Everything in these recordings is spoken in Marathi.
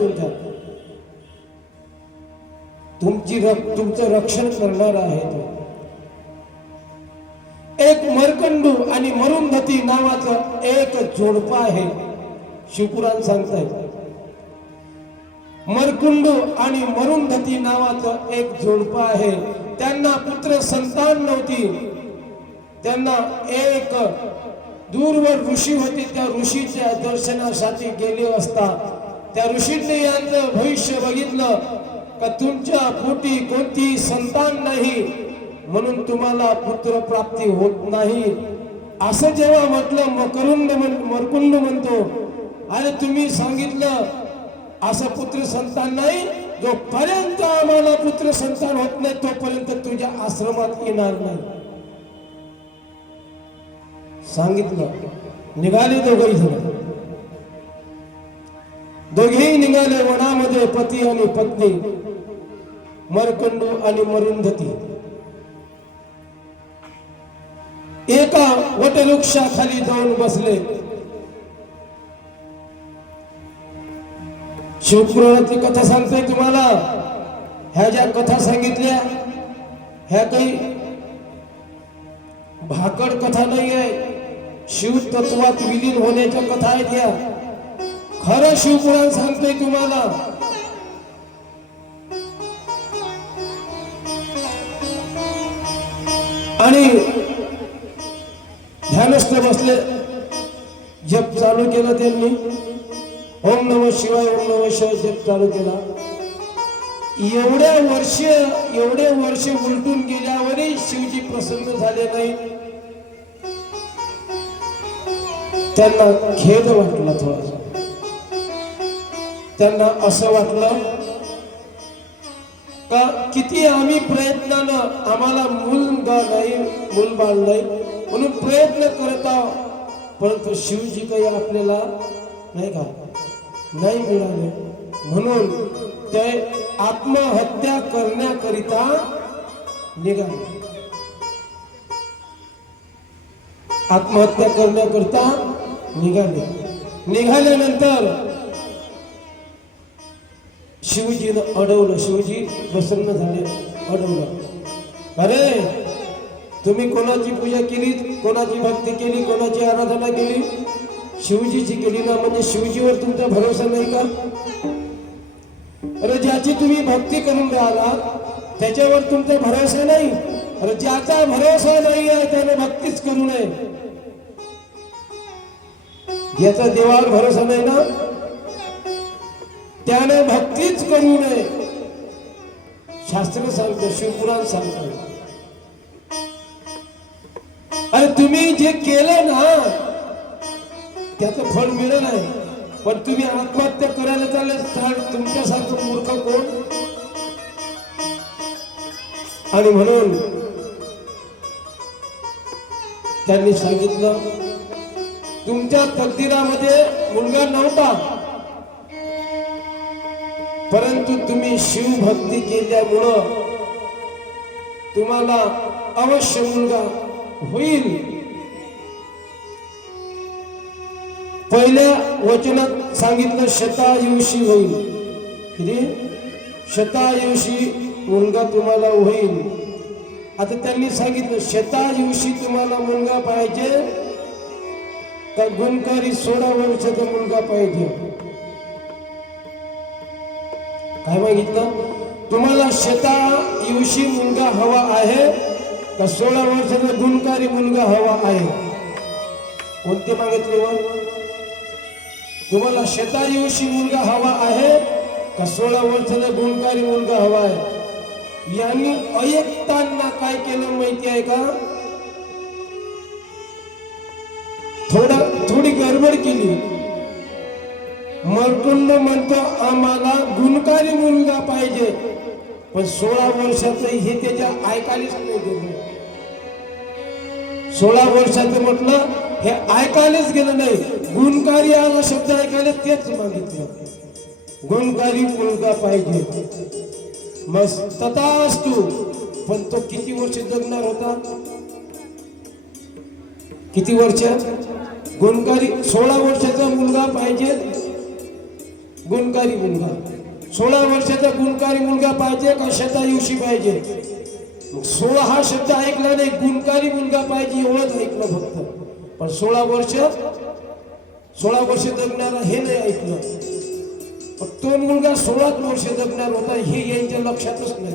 तुमच्या तुमची तुमचं रक्षण करणार आहे तो. एक मरकंडू आणि मरुंधती नावाचं एक जोडपं आहे. शिवपुराण सांगतायत मरकुंडू आणि मरुंधती नावाचं एक जोडपं आहे. त्यांना पुत्र संतान नव्हती. त्यांना एक दूरवर ऋषी होती. त्या ऋषीच्या दर्शनासाठी गेले असता त्या ऋषींनी यांचं भविष्य बघितलं का तुमच्या पोटी कोणती संतान नाही म्हणून तुम्हाला पुत्र प्राप्ती होत नाही. असं जेव्हा म्हटलं मकरुंड म्हण- मरकुंड म्हणतो अरे तुम्ही सांगितलं असं पुत्र संतान नाही जोपर्यंत आम्हाला पुत्र संतान होत नाही तोपर्यंत तुझ्या आश्रमात येणार नाही. सांगितलं. निघाले दोघही जण. दोघेही निघाले वनामध्ये पती आणि पत्नी मरकंडू आणि मरुंधती. एका वटवृक्षाखाली जाऊन बसले. शिवपुराणाची कथा सांगते तुम्हाला. ह्या ज्या कथा सांगितल्या ह्या काही भाकड कथा नाही आहे शिव तत्वात विलीन होण्याच्या कथा आहेत या. खरं शिवपुराण सांगतोय तुम्हाला. आणि ध्यानस्थ बसले. जप चालू केलं त्यांनी. ओम नम शिवाय ओम नम शिवाय जप चालू केला. एवढ्या वर्ष एवढे वर्ष उलटून गेल्यावरही शिवजी प्रसन्न झाले नाही. त्यांना खेद वाटला थोडासा. त्यांना असं वाटलं का किती आम्ही प्रयत्नानं आम्हाला मूल नाही मूल बाळ नाही म्हणून प्रयत्न करत आहोत. परंतु शिवजी काही आपल्याला नाही का नाही मिळाले. म्हणून ते आत्महत्या करण्याकरिता निघाले. आत्महत्या करण्याकरिता निघाले. निघाल्यानंतर शिवजीनं अडवलं शिवजी प्रसन्न झाले अडवलं. अरे तुम्ही कोणाची पूजा केली कोणाची भक्ती केली? कोणाची आराधना केली? शिवजीची केली ना? म्हणजे शिवजीवर तुमचा भरोसा नाही का? अरे ज्याची तुम्ही भक्ती करून राहिला त्याच्यावर तुमचा भरोसा नाही. अरे ज्याचा भरोसा नाही आहे त्याने भक्तीच करू नये. ज्याचा देवावर भरोसा नाही ना त्याने भक्तीच करू नये. शास्त्र सांगतो शिवपुराण सांगतं. अरे तुम्ही जे केलं ना त्याचं फळ मिळेल नाही. पण तुम्ही आत्महत्या करायला चालले तर तुमच्यासारखं मूर्ख कोण? आणि म्हणून त्यांनी सांगितलं तुमच्या तकदीरामध्ये मुलगा नव्हता. परंतु तुम्ही शिवभक्ती केल्यामुळं तुम्हाला अवश्य मुलगा होईल. पहिल्या वचनात सांगितलं शतायुषी होईल. किती? शतायुषी मुलगा तुम्हाला होईल. आता त्यांनी सांगितलं शतायुषी तुम्हाला मुलगा पाहिजे तर गुणकारी सोळा वर्षाचा मुलगा पाहिजे. काय मागितलं तुम्हाला शेता दिवशी मुलगा हवा आहे का सोळा वर्षाचा गुणकारी मुलगा हवा आहे? कोणते मागितले वर? तुम्हाला शतायुषी मुलगा हवा आहे का सोळा वर्षाचा गुणकारी मुलगा हवा आहे? यांनी अयक्तांना काय केलं माहिती आहे का? थोडा थोडी गडबड केली. मरकुंड म्हणतो आम्हाला गुणकारी मुलगा पाहिजे. पण सोळा वर्षाचं हे त्याच्या ऐकायलाच नाही गेलं. सोळा वर्षाचं म्हटलं हे ऐकायलाच गेलं नाही. गुणकारी आला शब्द ऐकायला तेच मागितलं. गुणकारी मुलगा पाहिजे. मग तथाच तू पण तो किती वर्ष जगणार होता? किती वर्ष? गुणकारी सोळा वर्षाचा मुलगा पाहिजे. गुणकारी मुलगा. सोळा वर्षाचा गुणकारी मुलगा पाहिजे का शतायुषी पाहिजे? सोळा हा शब्द ऐकला नाही गुणकारी मुलगा पाहिजे एवढंच ऐकलं फक्त. पण सोळा वर्ष सोळा वर्ष जगणारा हे नाही ऐकलं. तो मुलगा सोळाच वर्ष जगणार होता हे यांच्या लक्षातच नाही.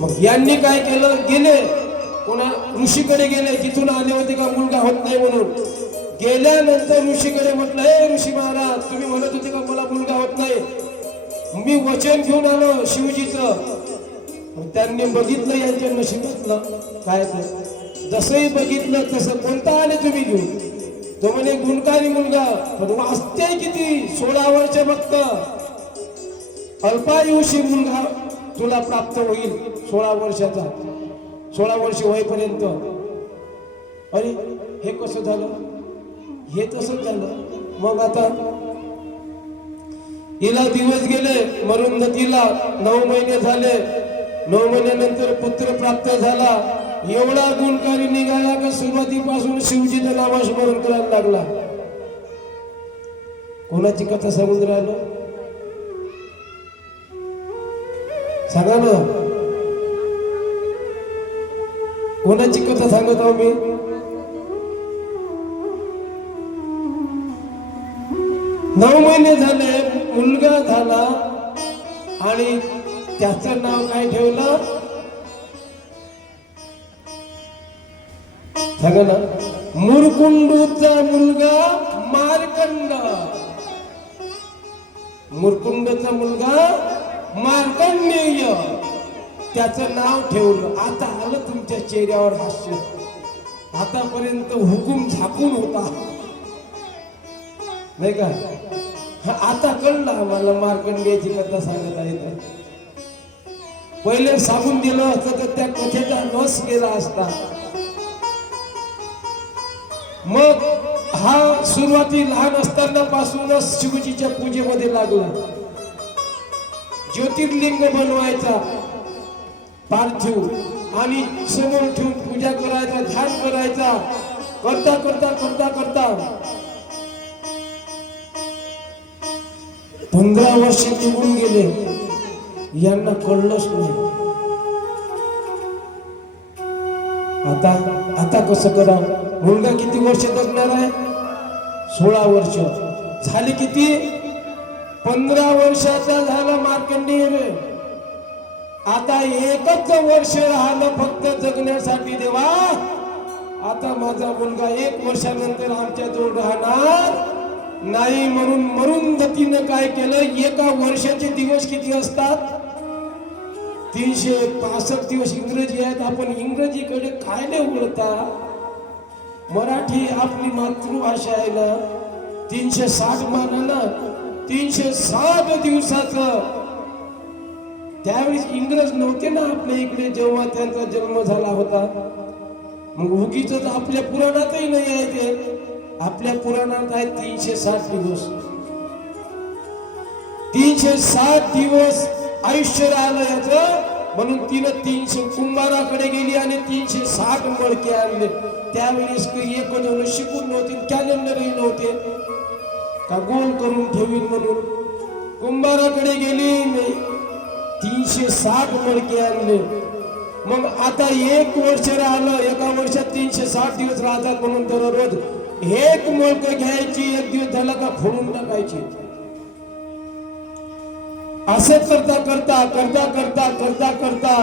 मग यांनी काय केलं? गेले. कोणा ऋषीकडे गेले जिथून आले होते का मुलगा होत नाही म्हणून? गेल्यानंतर ऋषीकडे म्हटलं हे ऋषी महाराज तुम्ही म्हणत होते का मला मुलगा होत नाही? मी वचन घेऊन आलो शिवजीचं. त्यांनी बघितलं यांच्या नशिबातलं काय जसंही बघितलं तसं कोणता आले तुम्ही घेऊन. तो म्हणे गुणकारी मुलगा पण वाचते किती? सोळा वर्ष फक्त. अल्पायुषी मुलगा तुला प्राप्त होईल सोळा वर्षाचा. सोळा वर्ष होईपर्यंत. अरे हे कसं झालं? हे तसंच झालं. मग आता हिला दिवस गेले मरुंधतीला नऊ महिने झाले. नऊ महिन्यानंतर पुत्र प्राप्त झाला. एवढा गुणकारी निघाला का सुरुवातीपासून शिवजीचं नामस्मरण करायला लागला. कोणाची कथा सांगून राहिलो? सांगा ना. कोणाची कथा सांगत आहो मी? नऊ महिने झाले मुलगा झाला. आणि त्याचं नाव काय ठेवलं? सांगा ना. मुरकुंडूचा मुलगा मार्कंड. मुरकुंडचा मुलगा मार्कंडेय. त्याचं नाव ठेवलं. आता आलं तुमच्या चेहऱ्यावर हास्य. आतापर्यंत हुकूम झाकून होता. नाही का? हा, आता कळलं आम्हाला मार्कंडेयाची कथा सांगत आहे पहिले सांगून दिलं असतं तर त्या कथेचा रस गेला असता. मग हा सुरुवाती लहान असताना पासूनच शिवजीच्या पूजेमध्ये लागला. ज्योतिर्लिंग बनवायचा पार्थिव आणि समोर ठेवून पूजा करायचा ध्यान करायचा. करता करता करता करता पंधरा वर्ष निघून गेले. यांना कळलंच नाही. आता आता कसं करा मुलगा किती वर्ष जगणार आहे? सोळा वर्ष. झाली किती? पंधरा वर्षाचा झाला मार्कंडी आता एकच वर्ष राहिलं फक्त जगण्यासाठी देवा. आता माझा मुलगा एक वर्षानंतर आमच्या जवळ राहणार. नाही म्हणून मरून गतीनं काय केलं? एका वर्षाचे दिवस किती असतात? तीनशे पासष्ट दिवस इंग्रजी आहेत. आपण इंग्रजीकडे काय नाही उघडता मराठी आपली मातृभाषा आहे ना? तीनशे साठ मानानं तीनशे साठ दिवसाचं. त्यावेळेस इंग्रज नव्हते ना आपल्या इकडे जेव्हा त्यांचा जन्म झाला होता. मग उगीच आपल्या पुराणातही नाही आहे ते. आपल्या पुराणात आहे तीनशे साठ दिवस. तीनशे साठ दिवस आयुष्य राहिलं याच. म्हणून तिनं तीनशे कुंभाराकडे गेली आणि तीनशे साठ मडके आणले. त्यावेळेस एक जण शिकून नव्हते कॅलेंडरही नव्हते. का गोल करून ठेवील म्हणून? कुंभाराकडे गेली नाही तीनशे साठ मडके आणले. मग आता एक वर्ष राहिलं एका वर्षात तीनशे साठ दिवस राहतात म्हणून दररोज एक मडक घ्यायची एक दिवस झाला का फोडून टाकायची. असं करता करता करता करता करता करता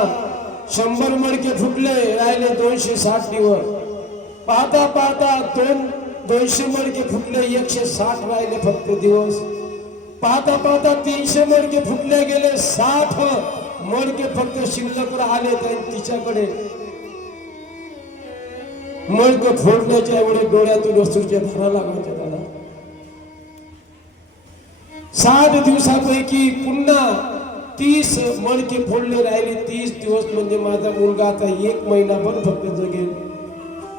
शंभर मडके फुटले राहिले दोनशे साठ दिवस. पाहता पाहता दोन दोनशे मडके फुटले एकशे साठ राहिले फक्त दिवस. पाहता पाहता तीनशे मडके फुटले गेले साठ मडके फक्त शिल्लक आले तर तिच्याकडे. मडक फोडण्याच्या एवढे डोळ्यातून वस्तूच्या धारा लागायच्या दादा सात दिवसापैकी पुन्हा तीस मडके फोडले राहिले. तीस दिवस म्हणजे माझा मुलगा आता एक महिनाभर फक्त जगेल.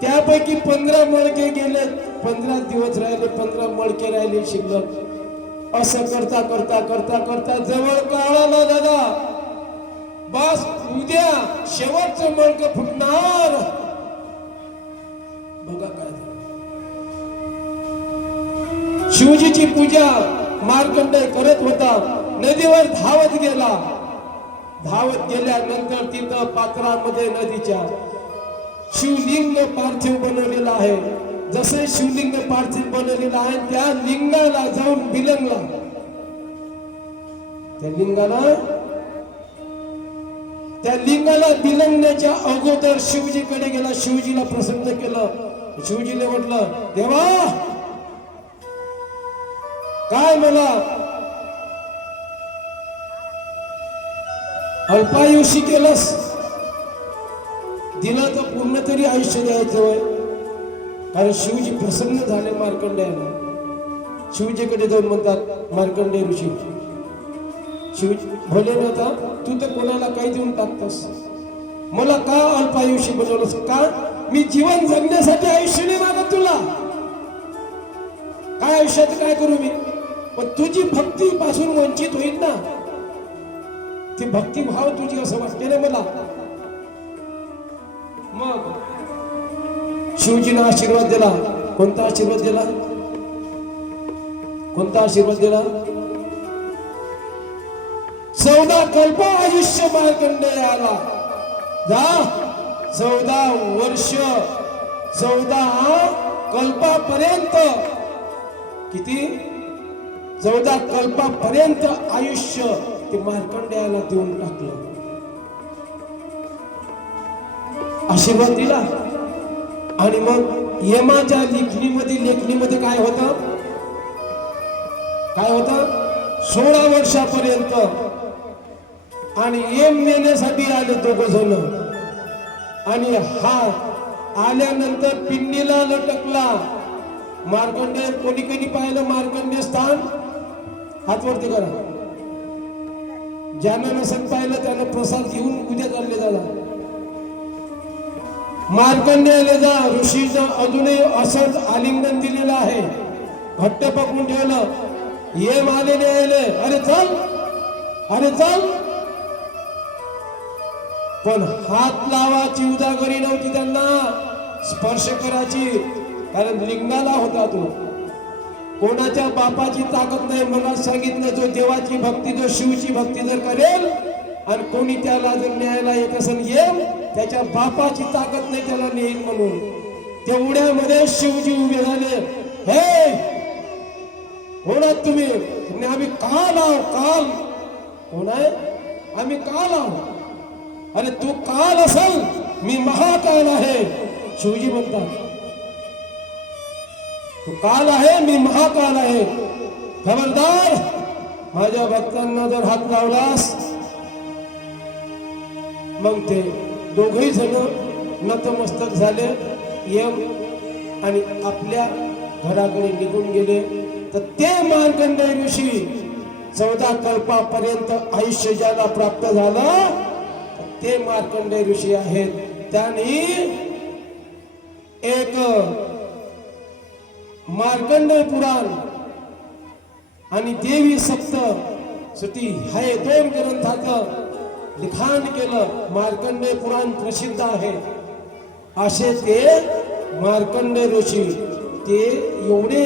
त्यापैकी पंधरा मडके गेले. पंधरा दिवस राहिले पंधरा मडके राहिले शिल्लक. असं करता करता करता करता जवळ काळाला दादा. बस उद्या शेवटचं मडक फुटणार. बघा काय झालं. शिवजीची पूजा मार्कंडय करत होता. नदीवर धावत गेला. धावत गेल्यानंतर तिथं पात्रामध्ये नदीच्या शिवलिंग पार्थिव बनवलेलं आहे. जसे शिवलिंग पार्थिव बनवलेलं आहे त्या लिंगाला जाऊन बिलंगला. त्या लिंगाला? त्या लिंगाला बिलंगण्याच्या अगोदर शिवजीकडे गेला. शिवजीला प्रसन्न केलं. शिवजीने म्हटलं देवा काय मला अल्पायुषी केलंस? दिला तर पूर्ण तरी आयुष्य द्यायचं होय. कारण शिवजी प्रसन्न झाले मार्कंडेयाला शिवजीकडे जाऊन म्हणतात मार्कंडेय ऋषी शिवजी भले नव्हता तू तर कोणाला काही देऊन टाकतोस? मला का अल्प आयुष्य बनवलं का मी जीवन जगण्यासाठी आयुष्य नाही मागत तुला. काय आयुष्यात काय करू मी? पण तुझी भक्ती पासून वंचित होईल ना. ती भक्ती भाव तुझी असं वाटते ना मला. मग? शिवजीनं आशीर्वाद दिला. कोणता आशीर्वाद दिला? कोणता आशीर्वाद दिला? चौदा कल्प आयुष्य मार्कंडेय आला. जा. चौदा वर्ष चौदा कल्पापर्यंत. किती? चौदा कल्पापर्यंत आयुष्य ते मार्कंड्याला देऊन टाकलं. आशीर्वाद दिला आणि मग यमाच्या लेखणीमध्ये लेखणीमध्ये काय होतं? काय होतं? सोळा वर्षापर्यंत आणि एम नेण्यासाठी आले दोघ जण. आणि हा आल्यानंतर पिंडीला लटकला. मार्कंडे कोणी कोणी पाहिलं मार्कंडे स्थान? हातवरती करा. ज्यानं नसेल पाहिलं त्यानं प्रसाद घेऊन उद्या चालले झाला मार्कंडे जा ऋषीचं अजूनही असंच आलिंगन दिलेलं आहे. घट्ट पकडून ठेवलं. ये आलेले आले अरे चल. अरे चल. पण हात लावाची उदागरी नव्हती त्यांना. स्पर्श करायची. कारण लिंगाला होता तो. कोणाच्या बापाची ताकद नाही मला सांगितलं जो देवाची भक्ती जो शिवची भक्ती जर करेल आणि कोणी त्याला जर न्यायला येत असेल येईल त्याच्या बापाची ताकद नाही त्याला नेईल म्हणून. तेवढ्यामध्ये शिवजी उभे झाले. हे! होणार तुम्ही? तुम्ही आम्ही काल आहो काल. कोण आहे? आम्ही काल आहो अरे तू काल असल मी महाकाल आहे. शिवजी म्हणतात तू काल आहे मी महाकाल आहे. खबरदार माझ्या भक्तांना जर हात लावलास मग ते दोघही जण नतमस्तक झाले यम आणि आपल्या घराकडे निघून गेले. तर ते मार्कंडेय ऋषी चौदा कल्पापर्यंत आयुष्य ज्याला प्राप्त झालं ते मार्कंडेय ऋषी आहेत. त्यांनी एक मार्कंडेय पुराण आणि देवी सप्त सती हे दोन ग्रंथाचं लिखाण केलं. मार्कंडे पुराण प्रसिद्ध आहे. असे ते मार्कंडेय ऋषी ते एवढे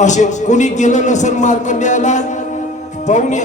असे कोणी गेलं नसेल मार्कंड्याला? पाहुण्या